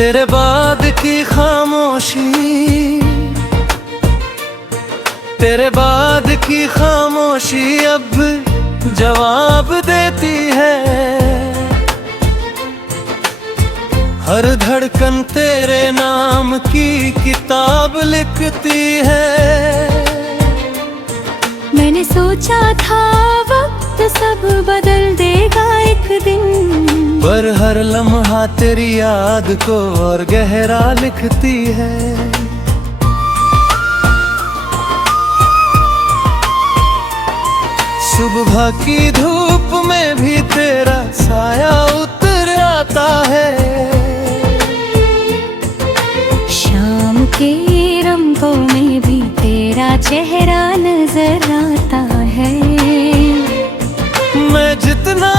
तेरे बाद की खामोशी, तेरे बाद की खामोशी अब जवाब देती है। हर धड़कन तेरे नाम की किताब लिखती है। मैंने सोचा था वक्त सब बदल देगा एक दिन, पर हर लम्हा तेरी याद को और गहरा लिखती है। सुबह की धूप में भी तेरा साया उतर आता है। शाम के रंगों में भी तेरा चेहरा नजर आता है। मैं जितना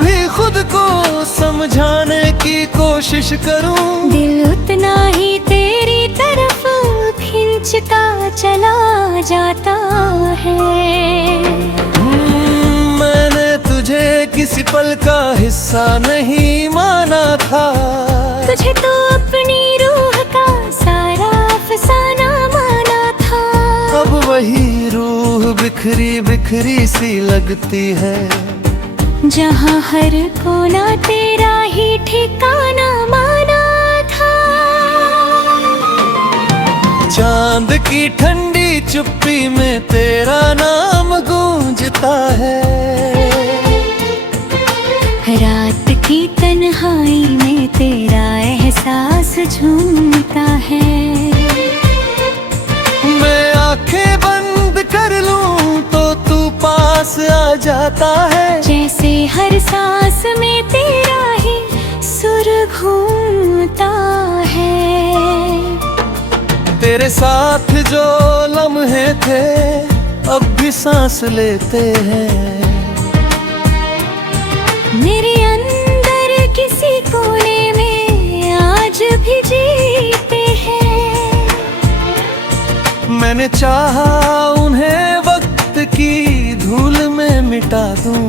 भी खुद को समझाने की कोशिश करूं, दिल उतना ही तेरी तरफ खिंचता चला जाता है। मैंने तुझे किसी पल का हिस्सा नहीं माना था। तुझे तो अपनी रूह का सारा अफसाना माना था। अब वही रूह बिखरी बिखरी सी लगती है, जहाँ हर कोना तेरा ही ठिकाना माना था। चांद की ठंडी चुप्पी में तेरा नाम गूंजता है। रात की तन्हाई में तेरा एहसास झूमता है। मैं आंखें बंद कर लूं तो तू पास आ जाता है। जैसे हर सांस में तेरा ही सुर घूमता है। तेरे साथ जो लम्हे थे अब भी सांस लेते हैं। मेरे अंदर किसी कोने में आज भी जीते हैं। मैंने चाहा उन्हें वक्त की धूल में मिटा दूं,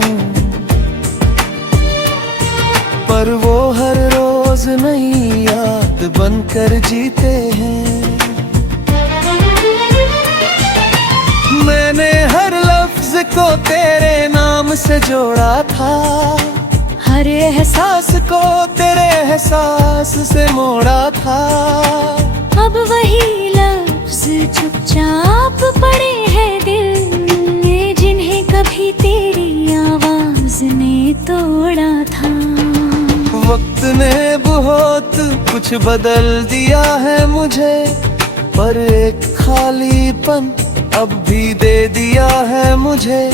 पर वो हर रोज नई याद बनकर जीते हैं। मैंने हर लफ्ज को तेरे नाम से जोड़ा था। हर एहसास को तेरे एहसास से मोड़ा था। अब वही लफ्ज चुपचाप पड़े हैं दिल में, जिन्हें कभी तेरी आवाज ने तोड़ा था। वक्त ने बहुत कुछ बदल दिया है मुझे, पर एक खालीपन अब भी दे दिया है मुझे।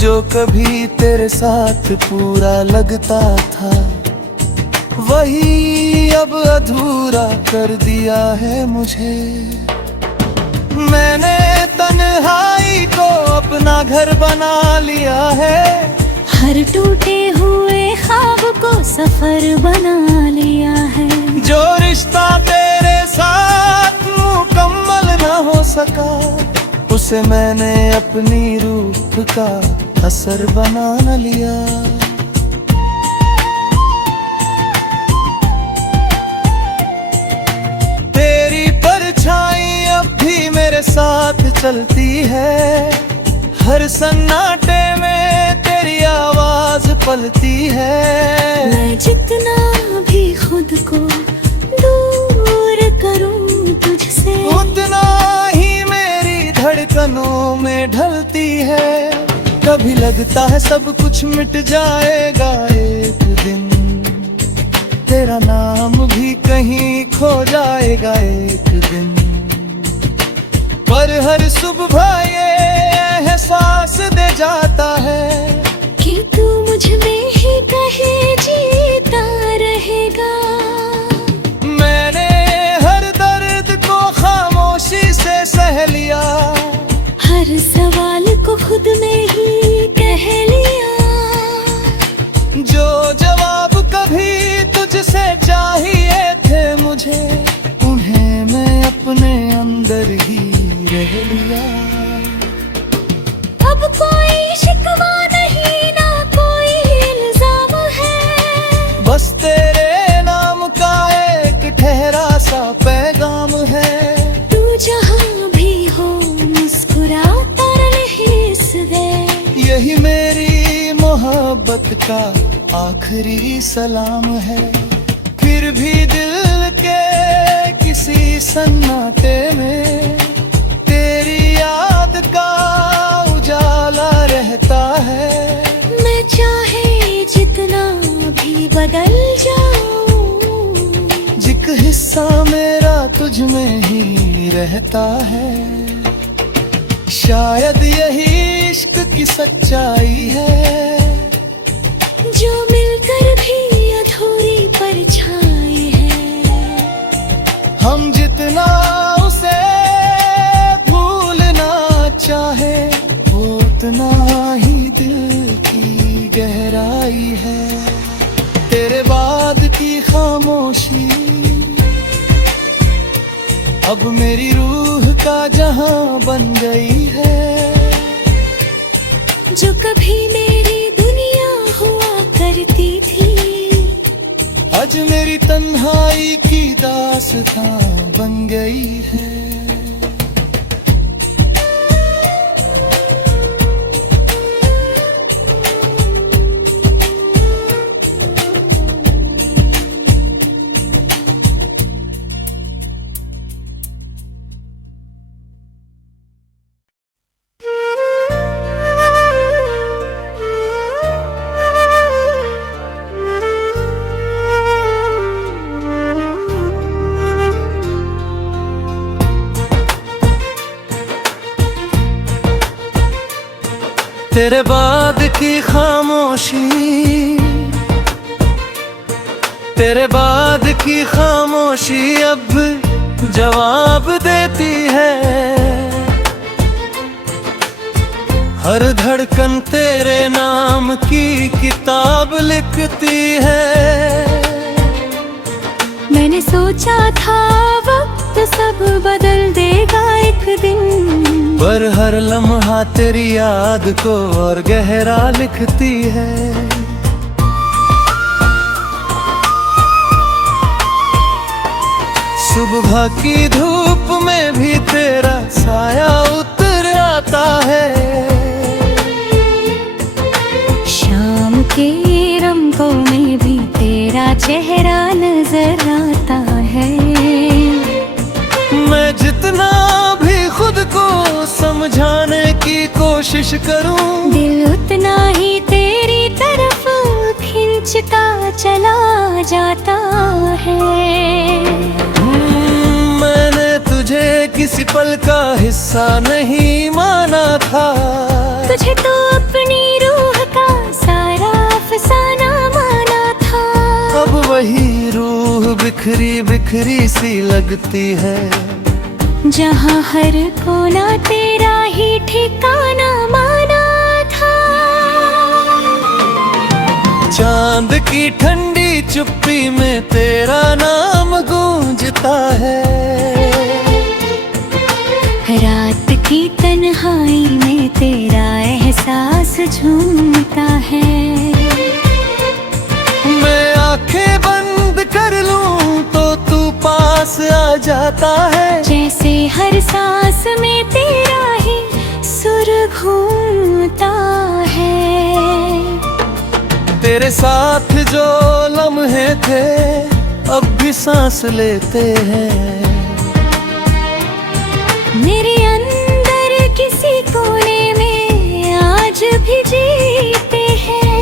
जो कभी तेरे साथ पूरा लगता था, वही अब अधूरा कर दिया है मुझे। मैंने तन्हाई को अपना घर बना लिया है। हर टूटे हुए ख्वाब को सफर बना लिया है। जो रिश्ता तेरे साथ मुकम्मल न हो सका, उसे मैंने अपनी रूह का असर बना न लिया। तेरी परछाई अब भी मेरे साथ चलती है। हर सन्नाटे में तेरी आवाज पलती है। मैं जितना भी खुद को दूर करूं तुझसे, उतना धड़कनों में ढलती है। कभी लगता है सब कुछ मिट जाएगा एक दिन, तेरा नाम भी कहीं खो जाएगा एक दिन। पर हर सुबह ये एहसास दे जाता है कि तू मुझ में ही कहे जीता रहेगा। मैंने हर दर्द को खामोशी से सह लिया। हर सवाल को खुद में ही कह लिया। जो जवाब कभी तुझसे चाहिए थे मुझे, उन्हें मैं अपने अंदर ही रह लिया। अब कोई शिकवा नहीं, ना कोई इल्जाम है। बस तेरे नाम का का आखिरी सलाम है। फिर भी दिल के किसी सन्नाटे में तेरी याद का उजाला रहता है। मैं चाहे जितना भी बदल जाऊं, जिक हिस्सा मेरा तुझ में ही रहता है। शायद यही इश्क की सच्चाई है, जो मिलकर भी अधूरी परछाई है। हम जितना उसे भूलना चाहे वो उतना ही दिल की गहराई है। तेरे बाद की खामोशी अब मेरी रूह का जहां बन गई है। जो कभी मेरी दुनिया हुआ करती थी, आज मेरी तन्हाई की दास्तां बन गई है। तेरे बाद की खामोशी, तेरे बाद की खामोशी अब जवाब देती है। हर धड़कन तेरे नाम की किताब लिखती है। मैंने सोचा था वक्त सब बदल देगा एक दिन, पर हर लम्हा तेरी याद को और गहरा लिखती है। सुबह की धूप में भी तेरा साया उतर आता है। शाम के रंगों में भी तेरा चेहरा नजर आता है। मैं जितना भी खुद को समझाने की कोशिश करूं, दिल उतना ही तेरी तरफ खिंचता चला जाता है। मैंने तुझे किसी पल का हिस्सा नहीं माना था। तुझे तो अपनी रूह का सारा अफसाना माना था। अब वही रूह बिखरी बिखरी सी लगती है, जहाँ हर कोना तेरा ही ठिकाना माना था। चांद की ठंडी चुप्पी में तेरा नाम गूंजता है। रात की तन्हाई में तेरा एहसास झूमता है। मैं आंखें बंद कर लूं तो तू पास आ जाता है। जैसे हर सांस में तेरा ही सुर घूमता है। तेरे साथ जो लम्हे थे अब भी सांस लेते हैं। मेरे अंदर किसी कोने में आज भी जीते हैं।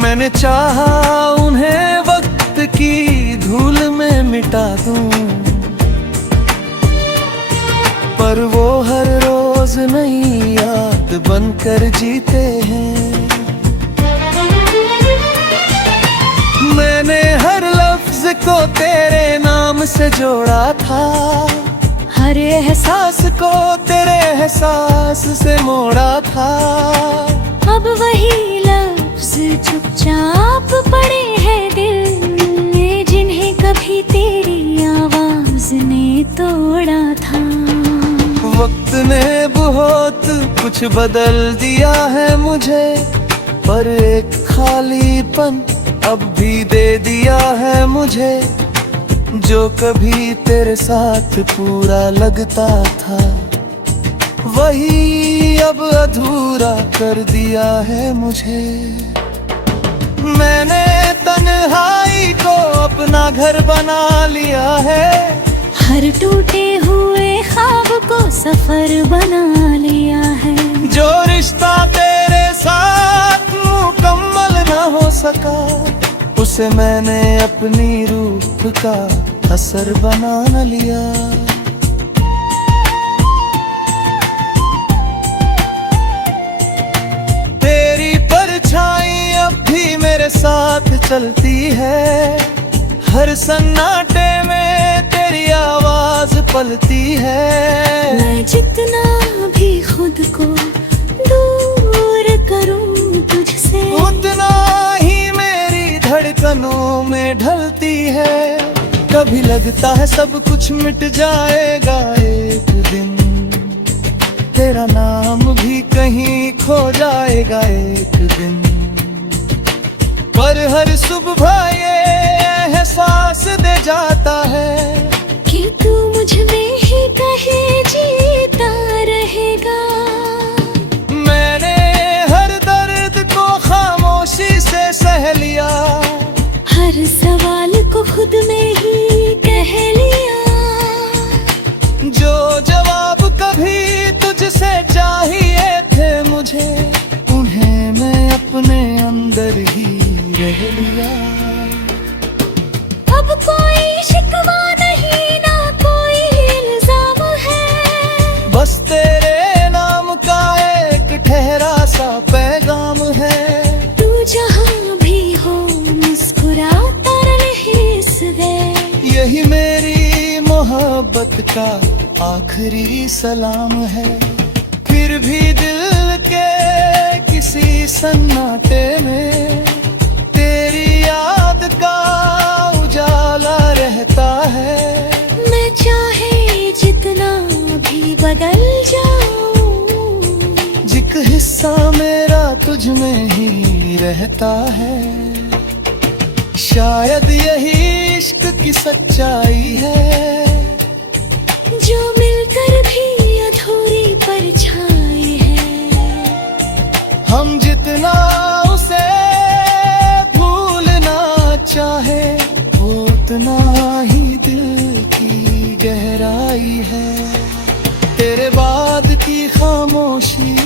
मैंने चाहा उन्हें वक्त की धूल में मिटा दूं, पर वो हर रोज नई याद बनकर जीते हैं। मैंने हर लफ्ज को तेरे नाम से जोड़ा था, हर एहसास को तेरे एहसास से मोड़ा था। अब वही लफ्ज चुपचाप पड़े हैं दिल में, जिन्हें कभी तेरी आवाज ने तोड़ा था। वक्त ने बहुत कुछ बदल दिया है मुझे, पर एक खालीपन अब भी दे दिया है मुझे। जो कभी तेरे साथ पूरा लगता था, वही अब अधूरा कर दिया है मुझे। मैंने तन्हाई को अपना घर बना लिया है, हर टूटे हुए ख्वाब को सफर बना लिया है। जो रिश्ता तेरे साथ मुकम्मल ना हो सका, उसे मैंने अपनी रूह का असर बना न लिया। तेरी परछाई अब भी मेरे साथ चलती है, हर सन्नाटे में तेरी आवाज पलती है। मैं जितना भी खुद को दूर करूं तुझसे, उतना ही मेरी धड़कनों में ढलती है। कभी लगता है सब कुछ मिट जाएगा एक दिन, तेरा नाम भी कहीं खो जाएगा एक दिन। पर हर सुबह ये एहसास दे जाता है कि तू मुझ में ही कहे जीता रहेगा। मैंने हर दर्द को खामोशी से सह लिया, हर सवाल को खुद में ही कह लिया। जो जवाब कभी तुझसे चाहिए थे मुझे, उन्हें मैं अपने अंदर ही रह लिया। अब कोई शिकवा नहीं, ना कोई इल्जाम है, बस तेरे नाम का एक ठहरा सा पैगाम है। तू जहाँ भी हो मुस्कुराता रहे इस वे। यही मेरी मोहब्बत का आखिरी सलाम है। फिर भी दिल के किसी सन्नाटे में तेरी याद का उजाला रहता है। मैं चाहे जितना भी बदल जाऊं, जिक हिस्सा मेरा तुझ में ही रहता है। शायद यही इश्क की सच्चाई है, जो मिलकर भी अधूरी परछाई है। हम जितना उसे भूलना चाहे, वो उतना ही दिल की गहराई है। तेरे बाद की खामोशी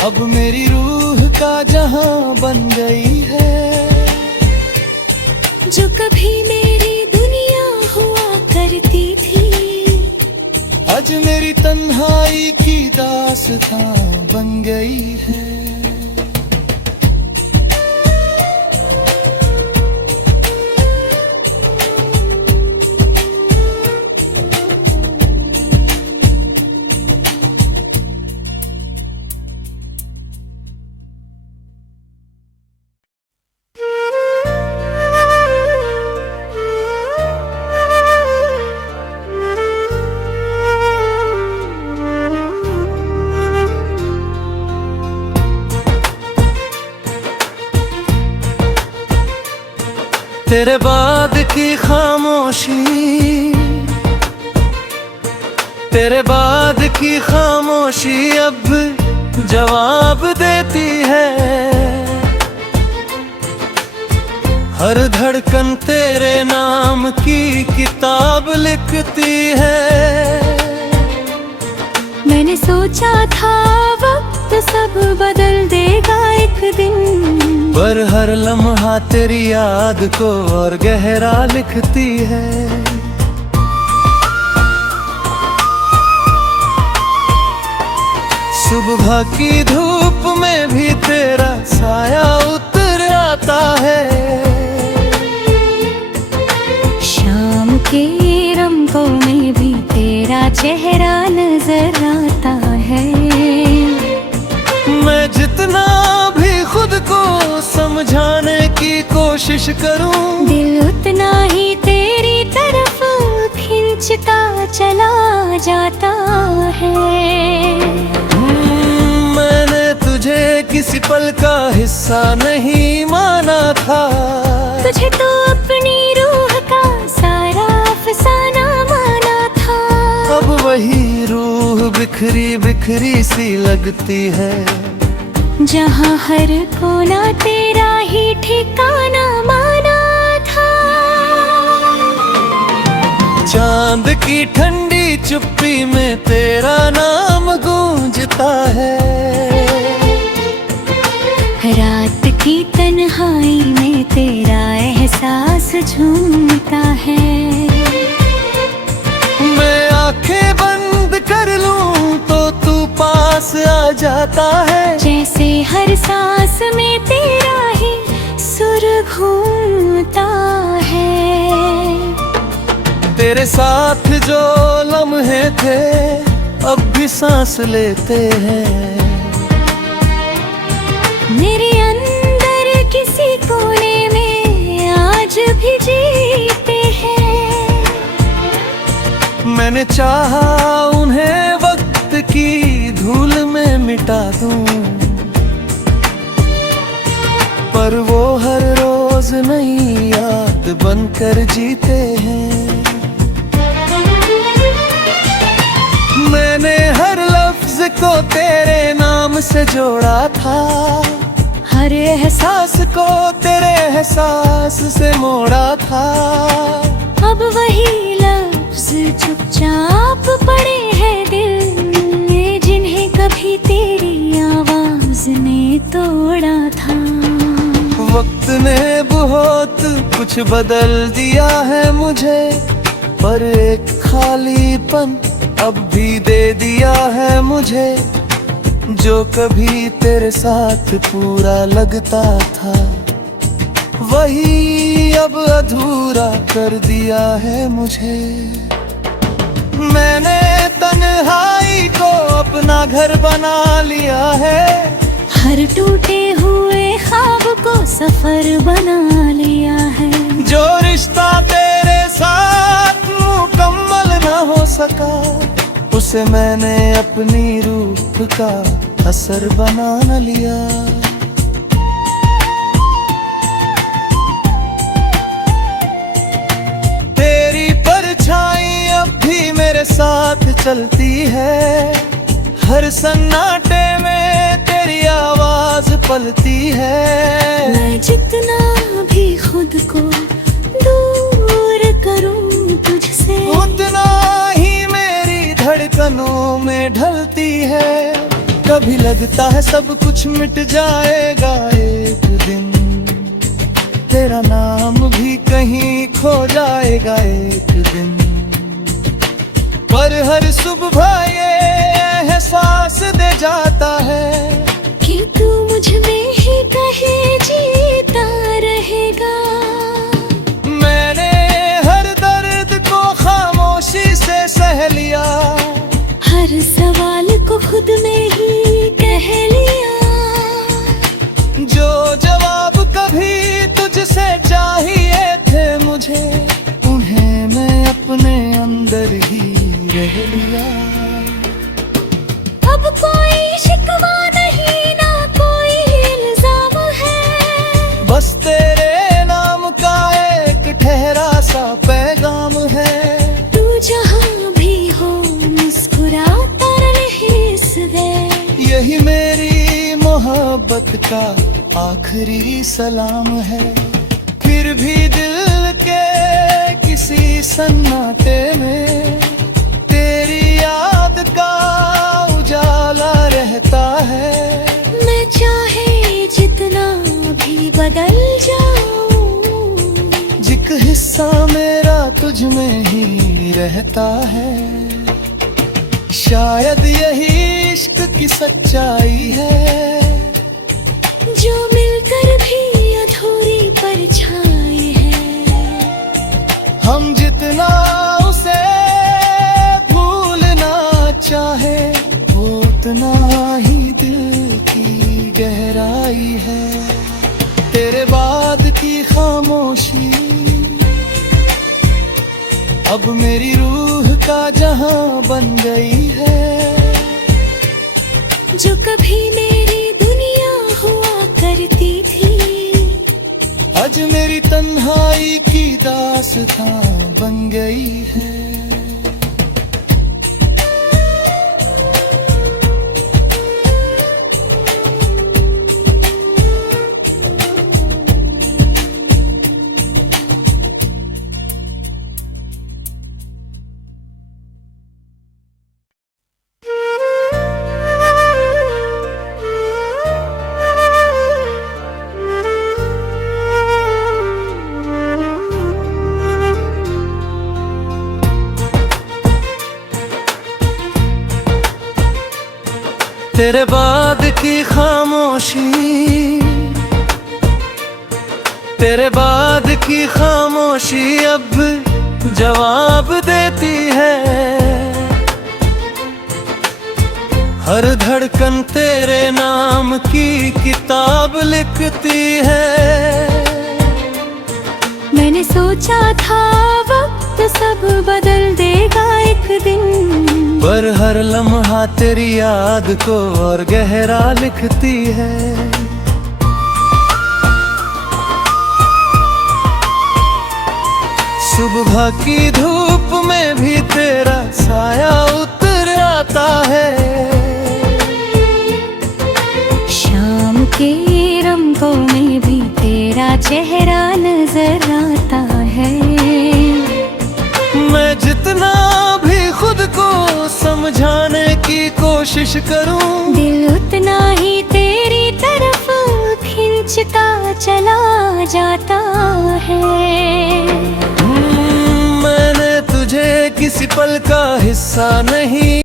अब मेरी रूह का जहां बन गई है। जो कभी मेरी दुनिया हुआ करती थी, आज मेरी तन्हाई की दास्तां बन गई है। तेरे बाद की खामोशी, तेरे बाद की खामोशी अब जवाब देती है। हर धड़कन तेरे नाम की किताब लिखती है। मैंने सोचा था वक्त सब बदल देगा एक दिन, पर हर लम्हा तेरी याद को और गहरा लिखती है। सुबह की धूप में भी तेरा साया उतर आता है। शाम के रंगों में भी तेरा चेहरा नजर आता है। मैं जितना भी खुद को समझाने की कोशिश करूं, दिल उतना ही तेरी तरफ खिंचता चला जाता है। मैंने तुझे किसी पल का हिस्सा नहीं माना था, तुझे तो अपनी रूह का सारा अफसाना माना था। अब वही रूह भी बिखरी बिखरी सी लगती है, जहाँ हर कोना तेरा ही ठिकाना माना था। चांद की ठंडी चुप्पी में तेरा नाम गूंजता है, रात की तन्हाई में तेरा एहसास झूमता है। मैं आंखें बंद कर लूं तो तू पास आ जाता है, जैसे हर सांस में तेरा ही सुर घूमता है। तेरे साथ जो लम्हे थे अब भी सांस लेते हैं, मेरे अंदर किसी कोने में आज भी जीते हैं। मैंने चाहा उन्हें वक्त की धूल में मिटा दूं, पर वो हर रोज नई याद बनकर जीते हैं। मैंने हर लफ्ज को तेरे नाम से जोड़ा था, हर एहसास को तेरे एहसास से मोड़ा था। अब वही लफ्ज चुपचाप पड़े हैं दिल में, जिन्हें कभी तेरी आवाज ने तोड़ा था। वक्त ने बहुत कुछ बदल दिया है मुझे, पर एक खालीपन अब भी दे दिया है मुझे, जो कभी तेरे साथ पूरा लगता था वही अब अधूरा कर दिया है मुझे। मैंने तन्हाई को अपना घर बना लिया है, हर टूटे हुए ख्वाब को सफर बना लिया है। जो रिश्ता तेरे साथ मुकम्मल न हो सका, उसे मैंने अपनी रूह का असर बना न लिया। तेरी परछाई अब भी मेरे साथ चलती है, हर सन्नाटे में तेरी आवाज पलती है। मैं जितना भी खुद को दूर करूं तुझसे, उतना ही मेरी धड़कनों में ढलती है। कभी लगता है सब कुछ मिट जाएगा एक दिन, तेरा नाम भी कहीं खो जाएगा एक दिन, पर हर सुबह ये एहसास दे जाता है कि तू मुझ में ही कहे जीता रहेगा। मैंने हर दर्द को खामोशी से सह लिया, हर सवाल को खुद में ही कह लिया। जो जवाब कभी तुझसे चाहिए थे मुझे, उन्हें मैं अपने अंदर ही रह लिया। अब कोई शिकवा नहीं, ना कोई इल्जाम है, बस तेरे नाम का एक ठहरा सा पैगाम है। तू जहाँ भी हो मुस्कुराता रहे इस दे, यही मेरी मोहब्बत का आखिरी सलाम है। फिर भी दिल के किसी सन्नाटे में तेरी याद का उजाला रहता है। मैं चाहे जितना भी बदल जाऊं, जिक हिस्सा मेरा तुझ में ही रहता है। शायद यही इश्क की सच्चाई है, जो मिलकर भी अधूरी परछाई है। हम जितना उसे भूलना चाहे, वो उतना ही दिल की गहराई है। तेरे बाद की खामोशी अब मेरी रूह का जहां बन गई है। जो कभी मेरी दुनिया हुआ करती थी, आज मेरी तन्हाई की दास्तां बन गई है। तेरे बाद की खामोशी, तेरे बाद की खामोशी अब जवाब देती है। हर धड़कन तेरे नाम की किताब लिखती है। मैंने सोचा था वक्त सब बदल देगा एक दिन, पर हर लम्हा तेरी याद को और गहरा लिखती है। सुबह की धूप में भी तेरा साया उतर आता है। शाम के रंगों में भी तेरा चेहरा नजर आता है। मैं जितना भी खुद को समझाने की कोशिश करूं, दिल उतना ही तेरी तरफ खिंचता चला जाता है। मैंने तुझे किसी पल का हिस्सा नहीं